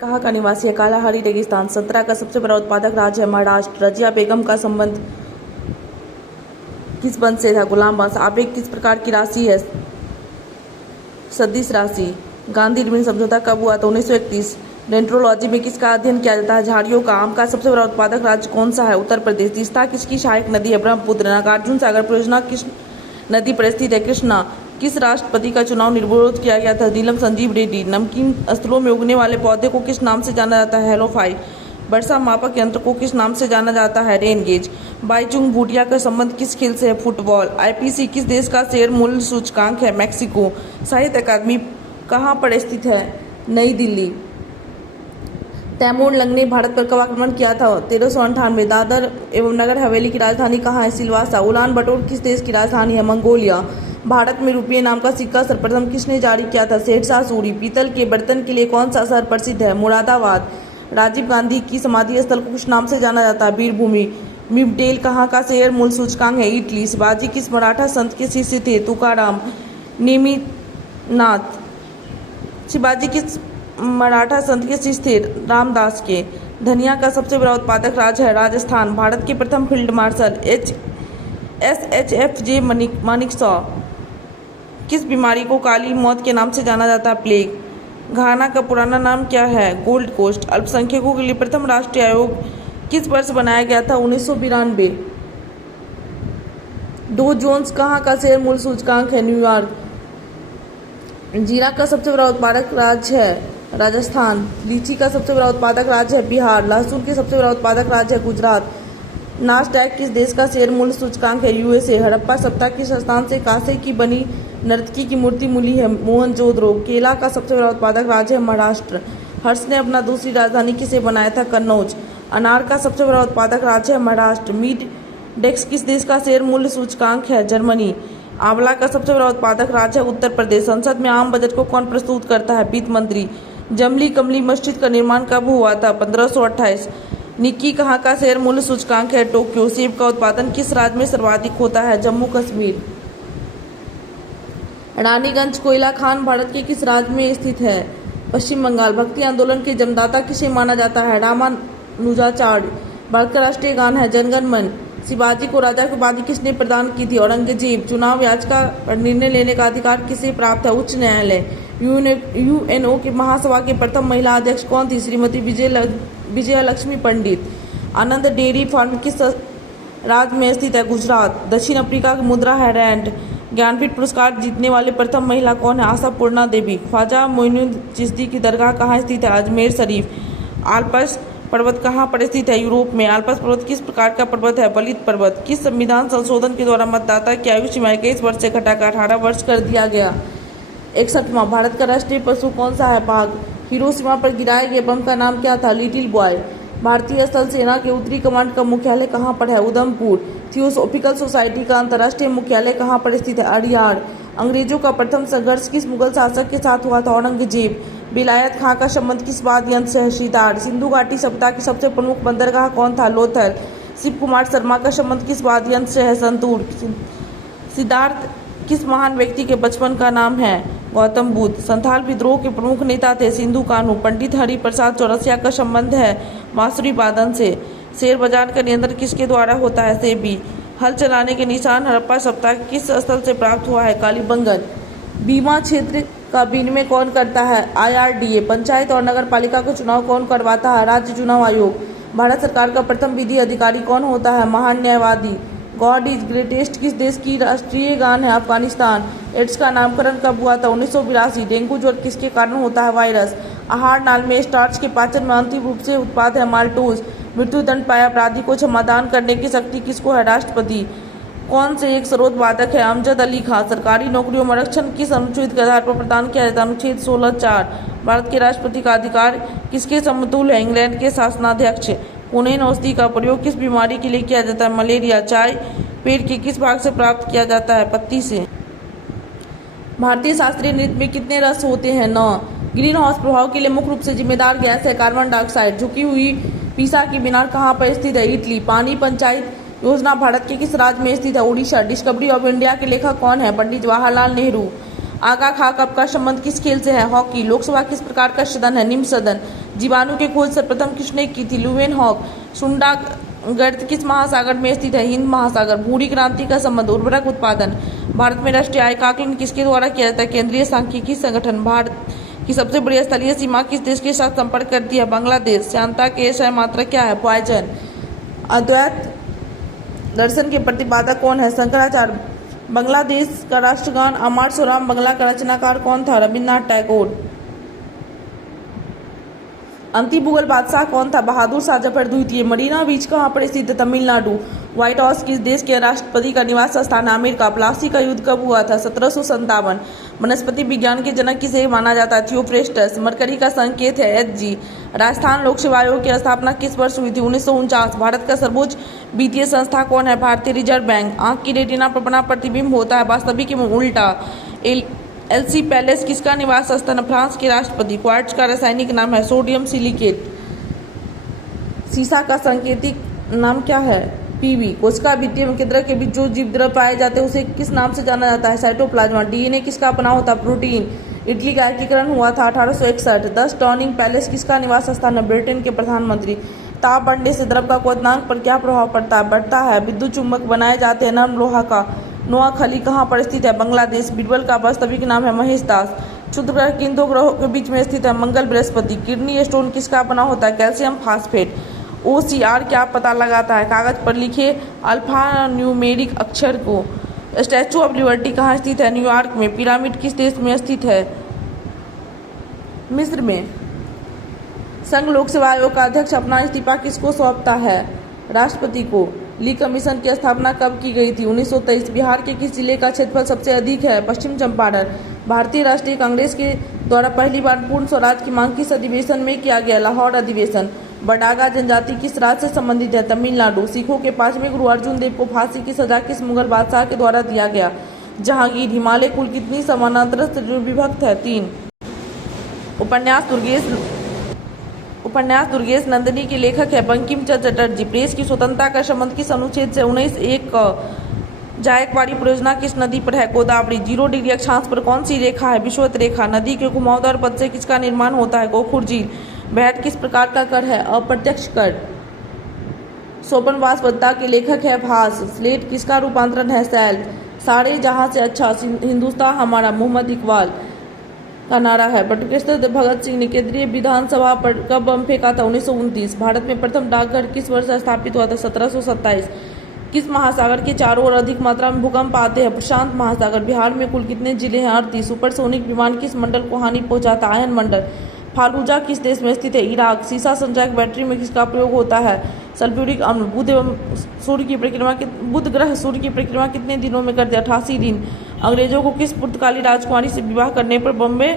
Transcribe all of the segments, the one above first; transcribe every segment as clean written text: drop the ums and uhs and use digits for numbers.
कहाँ का निवासी है? कालाहारी रेगिस्तान। संतरा का सबसे बड़ा उत्पादक राज्य है महाराष्ट्र। रजिया बेगम का संबंध किस वंश से था? गुलाम वंश। आवेग किस प्रकार की राशि है? सदिश राशि। गांधी इरविन समझौता कब हुआ था? 1931। डेंड्रोलॉजी में किसका अध्ययन किया जाता है? झाड़ियों का। आम का सबसे बड़ा उत्पादक राज्य कौन सा है? उत्तर प्रदेश। तीस्ता किसकी सहायक नदी है? ब्रह्मपुत्र। नागार्जुन सागर परियोजना किस नदी पर स्थित है? कृष्णा। किस राष्ट्रपति का चुनाव निर्विरोध किया गया था? नीलम संजीव रेड्डी। नमकीन स्थलों में उगने वाले पौधे को किस नाम से जाना जाता है? हेलोफाइट। वर्षा मापक यंत्र को किस नाम से जाना जाता है? Rain gauge. बाईचुंग भूटिया का संबंध किस खेल से है? फुटबॉल। आईपीसी किस देश का शेयर मूल्य सूचकांक है? मैक्सिको। साहित्य अकादमी कहाँ पर स्थित है? नई दिल्ली। तैमूर लंग ने भारत पर कब आक्रमण किया था? 1398। दादर एवं नगर हवेली की राजधानी कहाँ है? सिलवासा। उलान बटोर किस देश की राजधानी है? मंगोलिया। भारत में रुपये नाम का सिक्का सर्वप्रथम किसने जारी किया था? शेरशाह सूरी। पीतल के बर्तन के लिए कौन सा शहर प्रसिद्ध है? मुरादाबाद। राजीव गांधी की समाधि स्थल को किस नाम से जाना जाता है? वीरभूमि। मिबडेल कहाँ का शेयर मूल्य सूचकांक है? इटली। शिवाजी किस मराठा संत के शिष्य थे? तुकाराम। नेमिनाथ। शिवाजी किस मराठा संत के शिष्य थे? रामदास के। धनिया का सबसे बड़ा उत्पादक राज्य है राजस्थान। भारत के प्रथम फील्ड मार्शल SHFJ मानेकशॉ। किस बीमारी को काली मौत के नाम से जाना जाता है? प्लेग। घाना का पुराना नाम क्या है? Gold Coast. अल्पसंख्यकों के लिए प्रथम राष्ट्रीय आयोग किस वर्ष बनाया गया था? 1992। डो जोन्स कहाँ का शेयर मूल्य सूचकांक है? न्यूयॉर्क। जीरा का सबसे बड़ा उत्पादक राज्य है राजस्थान। लीची का सबसे बड़ा उत्पादक राज्य है बिहार। लहसुन के सबसे बड़ा उत्पादक राज्य है गुजरात। नास्डैक किस देश का शेयर मूल्य सूचकांक है? USA। हड़प्पा सभ्यता किस स्थान से कांसे की बनी नर्तकी की मूर्ति मिली है? मोहनजोदड़ो। केला का सबसे बड़ा उत्पादक राज्य है महाराष्ट्र। हर्ष ने अपना दूसरी राजधानी किसे बनाया था? कन्नौज। अनार का सबसे बड़ा उत्पादक राज्य है महाराष्ट्र। मीट डेक्स किस देश का शेयर मूल्य सूचकांक है? जर्मनी। आंवला का सबसे बड़ा उत्पादक राज्य है उत्तर प्रदेश। संसद में आम बजट को कौन प्रस्तुत करता है? वित्त मंत्री। जमली कमली मस्जिद का निर्माण कब हुआ था? 1528। निक्की कहाँ का शेयर मूल्य सूचकांक है? टोक्यो। सेब का उत्पादन किस राज्य में सर्वाधिक होता है? जम्मू कश्मीर। रानीगंज कोयला खान भारत के किस राज्य में स्थित है? पश्चिम बंगाल। भक्ति आंदोलन के जन्मदाता किसे माना जाता है? रामानुजाचार्य। भारत का राष्ट्रीय गान है जनगण मन। शिवाजी को राजा की उपाधि किसने प्रदान की थी? औरंगजेब। चुनाव याचिका पर निर्णय लेने का अधिकार किसे प्राप्त है? उच्च न्यायालय। UNO के महासभा के प्रथम महिला अध्यक्ष कौन थी? श्रीमती विजयलक्ष्मी पंडित। आनंद डेयरी फार्म किस राज्य में स्थित है? गुजरात। दक्षिण अफ्रीका की मुद्रा है रैंड। ज्ञानपीठ पुरस्कार जीतने वाली प्रथम महिला कौन है? आशा पूर्णा देवी। ख्वाजा मोइनुद्दीन चिश्ती की दरगाह कहाँ स्थित है? अजमेर शरीफ। आल्प्स पर्वत कहाँ पर स्थित है? यूरोप में। आल्प्स पर्वत किस प्रकार का पर्वत है? बलित पर्वत। किस संविधान संशोधन के द्वारा मतदाता की आयु सीमा 21 वर्ष से घटाकर 18 वर्ष कर दिया गया? 61वां। भारत का राष्ट्रीय पशु कौन सा है? बाघ। हिरोशिमा पर गिराए गए बम का नाम क्या था? Little boy. भारतीय स्थल सेना के उत्तरी कमांड का मुख्यालय कहाँ पर है? उधमपुर। थियोसॉफिकल सोसाइटी का अंतर्राष्ट्रीय मुख्यालय कहाँ पर स्थित है? अरियार। अंग्रेजों का प्रथम संघर्ष किस मुगल शासक के साथ हुआ था? औरंगजेब। विलायत खां का संबंध किस वाद्य यंत्र से है? सितार। सिंधु घाटी सभ्यता की सबसे प्रमुख बंदरगाह कौन था? लोथल। शिव कुमार शर्मा का संबंध किस वाद्य यंत्र से है? संतूर। सिद्धार्थ किस महान व्यक्ति के बचपन का नाम है? गौतम बुद्ध। संथाल विद्रोह के प्रमुख नेता थे? सिंधु कान्हू। पंडित हरि प्रसाद चौरसिया का संबंध है बांसुरी वादन से। शेयर बाजार का नियंत्रण किसके द्वारा होता है? सेबी। हल चलाने के निशान हड़प्पा सभ्यता किस स्थल से प्राप्त हुआ है? कालीबंगन। बीमा क्षेत्र का विनियमन कौन करता है? IRDA। पंचायत और नगर पालिका का चुनाव कौन करवाता है? राज्य चुनाव आयोग। भारत सरकार का प्रथम विधि अधिकारी कौन होता है? महान न्यायवादी। गॉड इज ग्रेटेस्ट किस देश की राष्ट्रीय गान है? अफगानिस्तान। एड्स का नामकरण कब हुआ था? 1982। डेंगू ज्वर किसके कारण होता है? वायरस। आहार नाल में स्टार्च के पाचन में अंतिम रूप से उत्पाद है माल्टोज। मृत्युदंड पाए अपराधी को क्षमादान करने की शक्ति किसको है? राष्ट्रपति। कौन से एक सरोद वादक है? अमजद अली खां। सरकारी नौकरियों में आरक्षण किस अनुच्छेद के आधार पर प्रदान किया जाता है? अनुच्छेद 16(4). भारत के राष्ट्रपति का अधिकार किसके समतुल्य है? इंग्लैंड के शासनाध्यक्ष। पुनेन औषधि का प्रयोग किस बीमारी के लिए किया जाता है? मलेरिया। चाय पेड़ के किस भाग से प्राप्त किया जाता है? पत्ती से। भारतीय शास्त्रीय नृत्य में कितने रस होते हैं? 9। ग्रीन हाउस प्रभाव के लिए मुख्य रूप से जिम्मेदार गैस है कार्बन डाइऑक्साइड। झुकी हुई पीसा की मीनार कहाँ पर स्थित है? इटली। पानी पंचायत योजना भारत के किस राज्य में स्थित है? उड़ीसा। डिस्कवरी ऑफ इंडिया के लेखक कौन है? पंडित जवाहरलाल नेहरू। आगा खा कप का संबंध किस खेल से है? हॉकी। लोकसभा किस प्रकार का सदन है? निम्न सदन। जीवाणु की खोज सर्वप्रथम किसने की थी? लुवेनहॉक। सुंडा गर्त किस महासागर में स्थित है? हिंद महासागर। भूरी क्रांति का संबंध उर्वरक उत्पादन। भारत में राष्ट्रीय आय का आकलन किसके द्वारा किया जाता है? केंद्रीय सांख्यिकी संगठन। भारत की सबसे बड़ी स्थलीय सीमा किस देश के साथ संपर्क करती है? बांग्लादेश। शांता के एसआई मात्रा क्या है? पॉइजन। अद्वैत दर्शन के प्रतिपादक कौन है? शंकराचार्य। बांग्लादेश का राष्ट्रगान अमर सोराम बांग्ला का रचनाकार कौन था? रविन्द्रनाथ टैगोर। अंतिम मुगल बादशाह कौन था? बहादुर शाह जफर द्वितीय। मरीना बीच कहाँ पर स्थित है? तमिलनाडु। व्हाइट हाउस किस देश के राष्ट्रपति का निवास स्थान है? अमेरिका। प्लासी का युद्ध कब हुआ था? 1757। वनस्पति विज्ञान के जनक किसे माना जाता है? थियोफ्रेस्टस। मरकरी का संकेत है Hg। राजस्थान लोक सेवा आयोग की स्थापना किस वर्ष हुई थी? 1949। भारत का सर्वोच्च वित्तीय संस्था कौन है? भारतीय रिजर्व बैंक। आंख की रेटिना पर बना प्रतिबिंब होता है, वास्तविक में उल्टा। एल्सी पैलेस किसका निवास स्थान है? फ्रांस के राष्ट्रपति। क्वार्ट्ज का रासायनिक नाम है सोडियम सिलिकेट। सीसा का सांकेतिक नाम क्या है? Pb। कोशिका भित्ति एवं केंद्र के बीच जो जीव द्रव पाए जाते हैं उसे किस नाम से जाना जाता है? साइटोप्लाज्मा। डीएनए किसका बना होता है? प्रोटीन। इटली का एकीकरण हुआ था 1861। 10 टर्निंग पैलेस किसका निवास स्थान है? ब्रिटेन के प्रधानमंत्री। ताप बढ़ने से द्रव का क्वथनांक पर क्या प्रभाव पड़ता है? बढ़ता है। विद्युत चुंबक बनाए जाते हैं नर्म लोहा का। नोआखली कहाँ पर स्थित है? बांग्लादेश। बीरबल का वास्तविक नाम है महेश दास। क्षुद्र ग्रह किन दो ग्रहों के बीच में स्थित है? मंगल बृहस्पति। किडनी स्टोन किसका बना होता है? Calcium phosphate. OCR क्या पता लगाता है? कागज पर लिखे अल्फा न्यूमेरिक अक्षर को। स्टैचू ऑफ लिबर्टी कहाँ स्थित है? न्यूयॉर्क में। पिरामिड किस देश में स्थित है? मिस्र में। संघ लोक सेवा आयोग का अध्यक्ष अपना इस्तीफा किसको सौंपता है? राष्ट्रपति को। ली कमीशन की स्थापना कब की गई थी? 1923। बिहार के किस जिले का क्षेत्रफल सबसे अधिक है? पश्चिम चंपारण। भारतीय राष्ट्रीय कांग्रेस के द्वारा पहली बार पूर्ण स्वराज की मांग किस अधिवेशन में किया गया? लाहौर अधिवेशन। बडागा जनजाति किस राज्य से संबंधित है? तमिलनाडु। सिखों के 5वें गुरु अर्जुन देव को फांसी की सजा किस मुगल बादशाह के द्वारा दिया गया? जहांगीर। हिमालय कुल कितनी समानांतर विभक्त है? 3। उपन्यास दुर्गेश नंदिनी के लेखक है बंकिम चंद्र चटर्जी। प्रेस की स्वतंत्रता का संबंध किस अनुच्छेद से? 19(1) जायकवाड़ी परियोजना किस नदी पर है? गोदावरी। 0 डिग्री अक्षांश पर कौन सी रेखा है? विषुवत रेखा। नदी के घुमावदार पथ से किसका निर्माण होता है? गोखुर झील। वैट किस प्रकार का कर है? अप्रत्यक्ष कर। सोपनवासवत्ता के लेखक है भास। स्लेट किसका रूपांतरण है? सैल। सारे जहां से अच्छा हिंदुस्तान हमारा मोहम्मद इकबाल का नारा है। बटुकेश्वर भगत सिंह ने केंद्रीय विधानसभा पर कब बम फेंका था? 1929। भारत में प्रथम डाकघर किस वर्ष स्थापित हुआ था? 1727। किस महासागर के चारों ओर अधिक मात्रा में भूकंप आते हैं? प्रशांत महासागर। बिहार में कुल कितने जिले हैं? 38। सुपरसोनिक विमान किस मंडल को हानि पहुंचाता? आयन मंडल। फालूजा किस देश में स्थित है? इराक। सीसा संचायक बैटरी में किसका प्रयोग होता है? सल्फ्यूरिक अम्ल। बुध ग्रह सूर्य की परिक्रमा कितने दिनों में करते हैं? 88 दिन। अंग्रेजों को किस पुर्तगाली राजकुमारी से विवाह करने पर बॉम्बे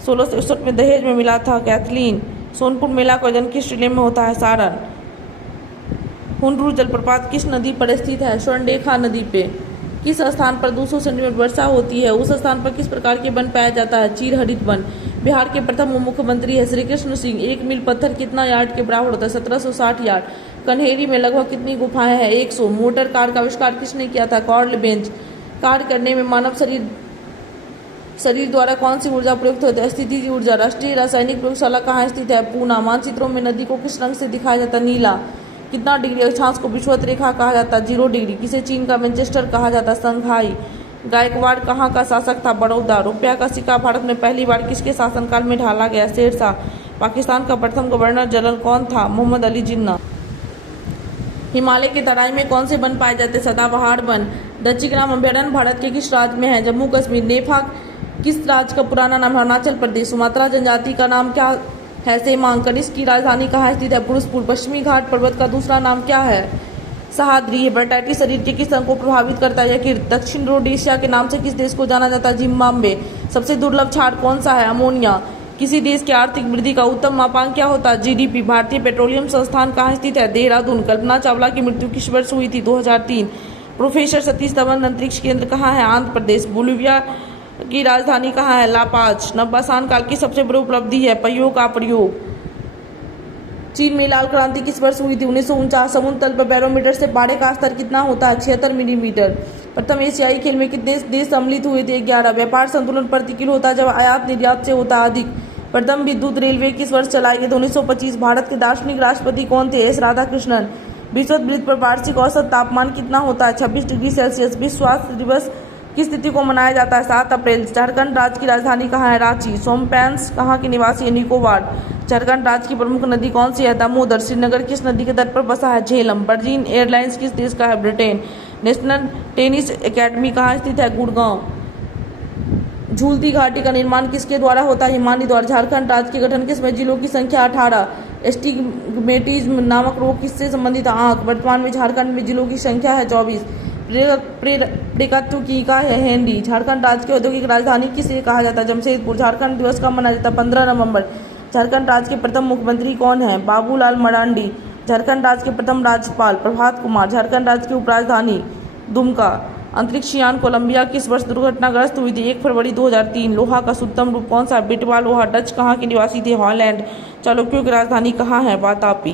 1661 में दहेज में मिला था? कैथलीन। सोनपुर मेला का आयोजन किस जिले में होता है? सारण। हुंडरू जलप्रपात किस नदी पर स्थित है? स्वर्णरेखा नदी पे। किस स्थान पर 200 सेंटीमीटर वर्षा होती है? उस स्थान पर किस प्रकार के वन पाया जाता है? चीरहरित वन। बिहार के प्रथम मुख्यमंत्री है श्री कृष्ण सिंह। 1 मील पत्थर कितना यार्ड के बराबर होता है? 1760 यार्ड। कन्हेरी में लगभग कितनी गुफाएं हैं? 100। मोटर कार का आविष्कार किसने किया था? Karl Benz. कार्य करने में मानव शरीर द्वारा कौन सी ऊर्जा प्रयुक्त होती है? स्थितिज ऊर्जा। राष्ट्रीय रासायनिक प्रयोगशाला कहाँ स्थित है? पूना। मानचित्रों में नदी को किस रंग से दिखाया जाता है? नीला। कितना डिग्री अक्षांश को विषुवत रेखा कहा जाता है? 0 डिग्री। किसे चीन का मैनचेस्टर कहा जाता है? संघाई। गायकवाड़ कहाँ का शासक था? बड़ौदा। रुपया का सिक्का भारत में पहली बार किसके शासनकाल में ढाला गया? शेरशाह। पाकिस्तान का प्रथम गवर्नर जनरल कौन था? मोहम्मद अली जिन्ना। हिमालय की तराई में कौन से वन पाए जाते हैं? सदाबहार वन। दच्चीग्राम अभयारण्य भारत के किस राज्य में है? जम्मू कश्मीर। नेफा किस राज्य का पुराना नाम है? अरुणाचल प्रदेश। सुमात्रा जनजाति का नाम क्या है? सेमांग। कनिष्क की राजधानी कहाँ स्थित है? पुरुषपुर। पश्चिमी घाट पर्वत का दूसरा नाम क्या है? सहाद्री। हेपेटाइटिस शरीर के किस अंग को प्रभावित करता है? यकृत। दक्षिण रोडेशिया के नाम से किस देश को जाना जाता है? जिम्बाब्वे। सबसे दुर्लभ क्षार कौन सा है? अमोनिया। किसी देश की आर्थिक वृद्धि का उत्तम मापांक क्या होता है? जीडीपी। भारतीय पेट्रोलियम संस्थान कहाँ स्थित है? देहरादून। कल्पना चावला की मृत्यु किस वर्ष हुई थी? 2003। प्रोफेसर सतीश धवन अंतरिक्ष केंद्र कहाँ है? आंध्र प्रदेश। बोलिविया की राजधानी कहाँ है? लापाज। नवपाषाण काल की सबसे बड़ी उपलब्धि है पहियों का प्रयोग। चीन में लाल क्रांति किस वर्ष हुई थी? 1949। समुद्र तल पर बैरोमीटर से पारे का स्तर कितना होता है? 76 मिलीमीटर। प्रथम एशियाई खेल में कितने देश सम्मिलित हुए थे? 11। व्यापार संतुलन प्रति किलो होता है जब आयात निर्यात से होता है अधिक। प्रथम विद्युत रेलवे किस वर्ष चलाई गई? 1925। भारत के दार्शनिक राष्ट्रपति कौन थे? एस राधाकृष्णन। विश्व वृत्त पर वार्षिक औसत तापमान कितना होता है? 26 डिग्री सेल्सियस। विश्व स्वास्थ्य दिवस किस तिथि को मनाया जाता है? 7 अप्रैल। झारखंड राज्य की राजधानी कहाँ है? रांची। सोमपैंस कहाँ के निवासी है? निकोबार। झारखंड राज्य की प्रमुख नदी कौन सी है? दामोदर। श्रीनगर किस नदी के तट पर बसा है? झेलम। वर्जिन एयरलाइंस किस देश का है? ब्रिटेन। नेशनल टेनिस एकेडमी कहाँ स्थित है? गुड़गांव। झूलती घाटी का निर्माण किसके द्वारा होता है? हिमानी द्वारा। झारखंड राज्य के गठन किसमें? जिलों की संख्या 18। एस्टिग्मेटिज्म नामक रोग किससे संबंधित है? आंख। वर्तमान में झारखंड में जिलों की संख्या है 24। प्रेकत्व की इकाई है हेनरी। झारखंड राज्य की औद्योगिक राजधानी किसे कहा जाता है? जमशेदपुर। झारखंड दिवस कब मनाया जाता है? 15 नवंबर। झारखंड राज्य के प्रथम मुख्यमंत्री कौन है? बाबूलाल मरांडी। झारखंड राज्य के प्रथम राज्यपाल प्रभात कुमार। झारखंड राज्य की उपराजधानी दुमका। अंतरिक्ष यान कोलंबिया किस वर्ष दुर्घटनाग्रस्त हुई थी? 1 फरवरी 2003। लोहा का शुद्धतम रूप कौन सा? बिटवा लोहा। डच कहाँ के निवासी थे? हॉलैंड। चालुक्यों की राजधानी कहाँ है? वातापी।